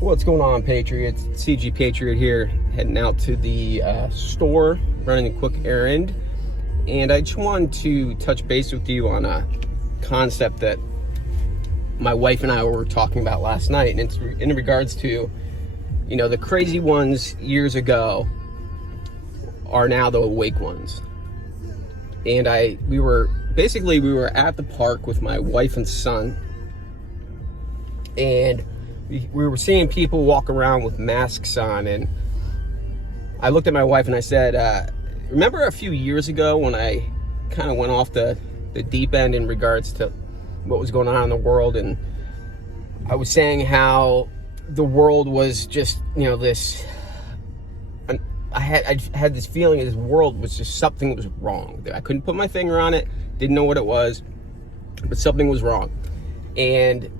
What's going on, Patriots? CG Patriot here, heading out to the store, running a quick errand. And I just wanted to touch base with you on a concept that my wife and I were talking about last night. And it's in regards to, you know, the crazy ones years ago are now the awake ones. And we were at the park with my wife and son. And we were seeing people walk around with masks on, and I looked at my wife and I said, remember a few years ago when I kind of went off the deep end in regards to what was going on in the world, and I was saying how the world was just, you know, this, I had this feeling that this world was just, something was wrong. I couldn't put my finger on it, didn't know what it was, but something was wrong. And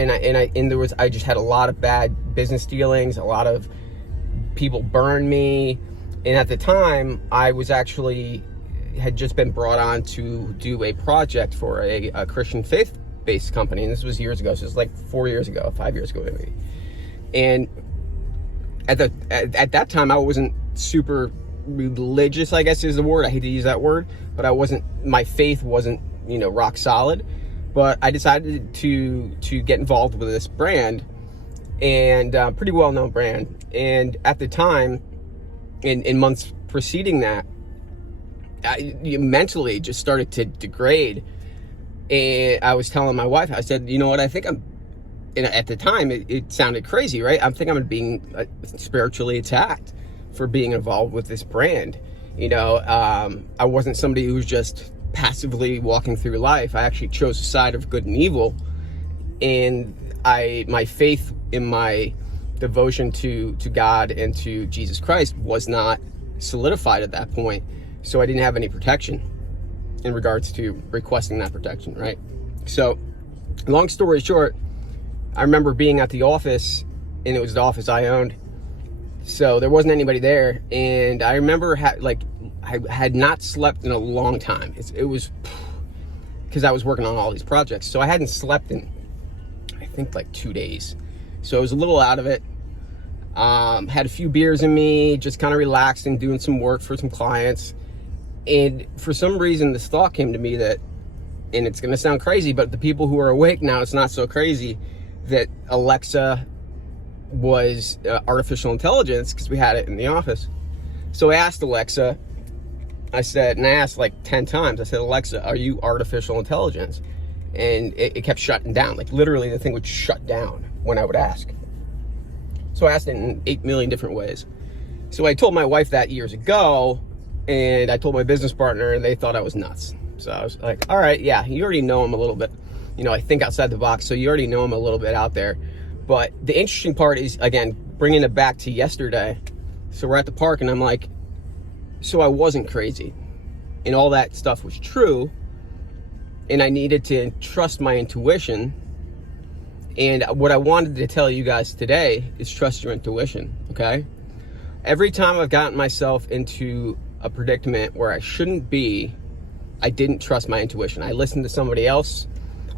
I just had a lot of bad business dealings, a lot of people burned me. And at the time, I was had just been brought on to do a project for a Christian faith-based company. And this was years ago. So it's like 5 years ago maybe. And at that time, I wasn't super religious, I guess is the word. I hate to use that word, but my faith wasn't, you know, rock solid. But I decided to get involved with this brand, and pretty well-known brand. And at the time, in months preceding that, I mentally just started to degrade. And I was telling my wife, I said, you know what, I think I'm, and at the time, it sounded crazy, right? I think I'm being spiritually attacked for being involved with this brand. You know, I wasn't somebody who was just passively walking through life. I actually chose the side of good and evil, and my faith in my devotion to God and to Jesus Christ was not solidified at that point, so I didn't have any protection in regards to requesting that protection, right? So long story short, I remember being at the office, and it was the office I owned, so there wasn't anybody there. And I remember I had not slept in a long time. It was because I was working on all these projects. So I hadn't slept in, I think, like 2 days. So I was a little out of it. Had a few beers in me, just kind of relaxed and doing some work for some clients. And for some reason, this thought came to me that, and it's going to sound crazy, but the people who are awake now, it's not so crazy, that Alexa was artificial intelligence, because we had it in the office. So I asked Alexa, I asked like 10 times, I said, Alexa, are you artificial intelligence? And it kept shutting down. Like literally the thing would shut down when I would ask. So I asked it in 8 million different ways. So I told my wife that years ago, and I told my business partner, and they thought I was nuts. So I was like, all right, yeah, you already know him a little bit. You know, I think outside the box, so you already know him a little bit out there. But the interesting part is, again, bringing it back to yesterday. So we're at the park, and I'm like, so I wasn't crazy, and all that stuff was true, and I needed to trust my intuition. And what I wanted to tell you guys today is trust your intuition, okay? Every time I've gotten myself into a predicament where I shouldn't be, I didn't trust my intuition. I listened to somebody else.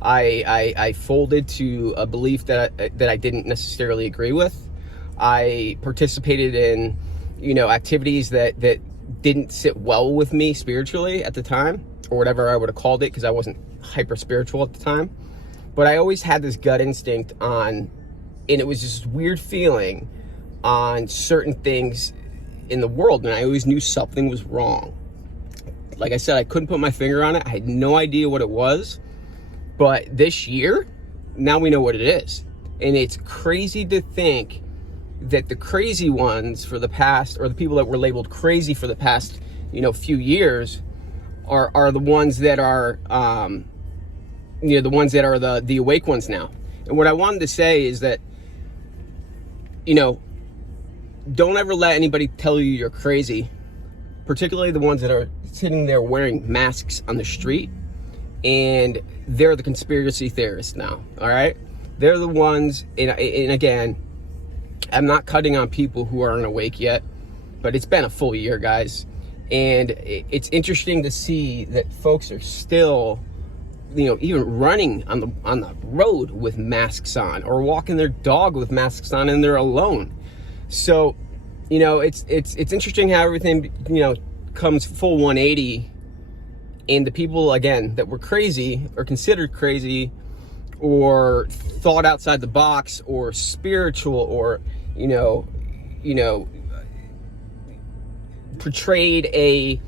I folded to a belief that I didn't necessarily agree with. I participated in, you know, activities that didn't sit well with me spiritually at the time, or whatever I would have called it, because I wasn't hyper spiritual at the time. But I always had this gut instinct on, and it was this weird feeling on certain things in the world, and I always knew something was wrong. Like I said, I couldn't put my finger on it. I had no idea what it was. But this year, now we know what it is. And it's crazy to think that the crazy ones for the past, or the people that were labeled crazy for the past, you know, few years, are the ones that are, you know, the ones that are the awake ones now. And what I wanted to say is that, you know, don't ever let anybody tell you you're crazy, particularly the ones that are sitting there wearing masks on the street, and they're the conspiracy theorists now, all right? They're the ones, and again, I'm not cutting on people who aren't awake yet, but it's been a full year, guys. And it's interesting to see that folks are still even running on the road with masks on, or walking their dog with masks on, and they're alone. So, it's interesting how everything, comes full 180, and the people, again, that were crazy or considered crazy or thought outside the box or spiritual or, portrayed a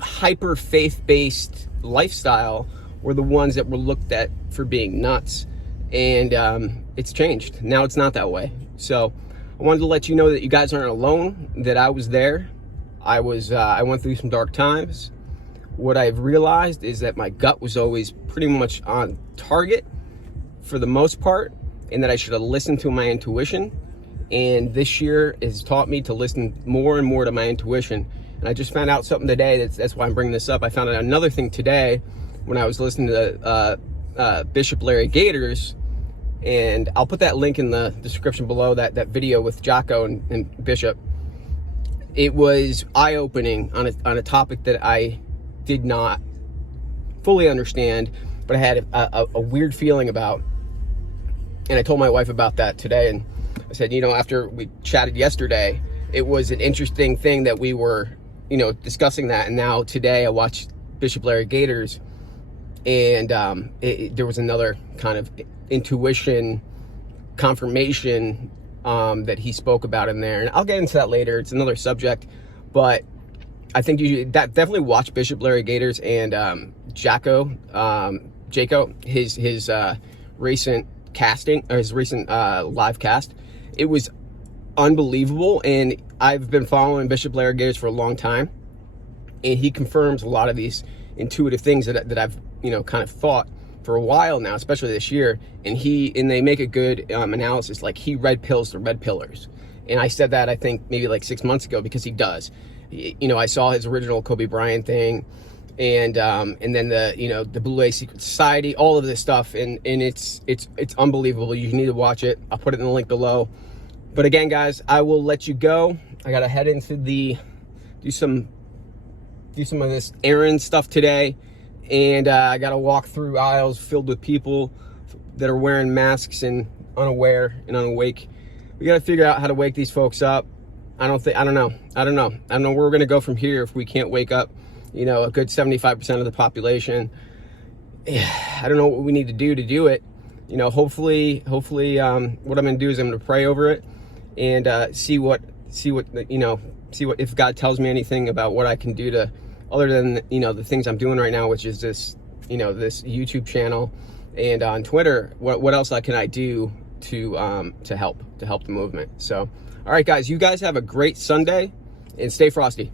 hyper faith-based lifestyle were the ones that were looked at for being nuts. And it's changed. Now it's not that way. So I wanted to let you know that you guys aren't alone, that I was there. I went through some dark times. What I've realized is that my gut was always pretty much on target for the most part, and that I should have listened to my intuition. And this year has taught me to listen more and more to my intuition. And I just found out something today. That's why I'm bringing this up. I found out another thing today when I was listening to Bishop Larry Gaiters, and I'll put that link in the description below, that video with Jocko and Bishop. It was eye-opening on a topic that I did not fully understand, but I had a weird feeling about. And I told my wife about that today, and I said, after we chatted yesterday, it was an interesting thing that we were, discussing that. And now today I watched Bishop Larry Gaiters, and there was another kind of intuition confirmation that he spoke about in there. And I'll get into that later. It's another subject, but I think you definitely watch Bishop Larry Gaiters and Jocko, his recent casting, or his recent live cast. It was unbelievable, and I've been following Bishop Larry Gaiters for a long time, and he confirms a lot of these intuitive things that I've kind of thought for a while now, especially this year. And they make a good analysis, like he red pills the red pillars. And I said that, I think maybe like 6 months ago, because he does. I saw his original Kobe Bryant thing, and then the Blue Lace Secret Society, all of this stuff, and it's unbelievable. You need to watch it. I'll put it in the link below. But again, guys, I will let you go. I gotta head into do some of this errand stuff today, and I gotta walk through aisles filled with people that are wearing masks and unaware and unawake. We gotta figure out how to wake these folks up. I don't know where we're gonna go from here if we can't wake up, a good 75% of the population. I don't know what we need to do it. Hopefully, what I'm gonna do is I'm gonna pray over it and see what if God tells me anything about what I can do to, other than the things I'm doing right now, which is this this YouTube channel, and on Twitter, what else can I do to help the movement. So all right, guys, you guys have a great Sunday, and stay frosty.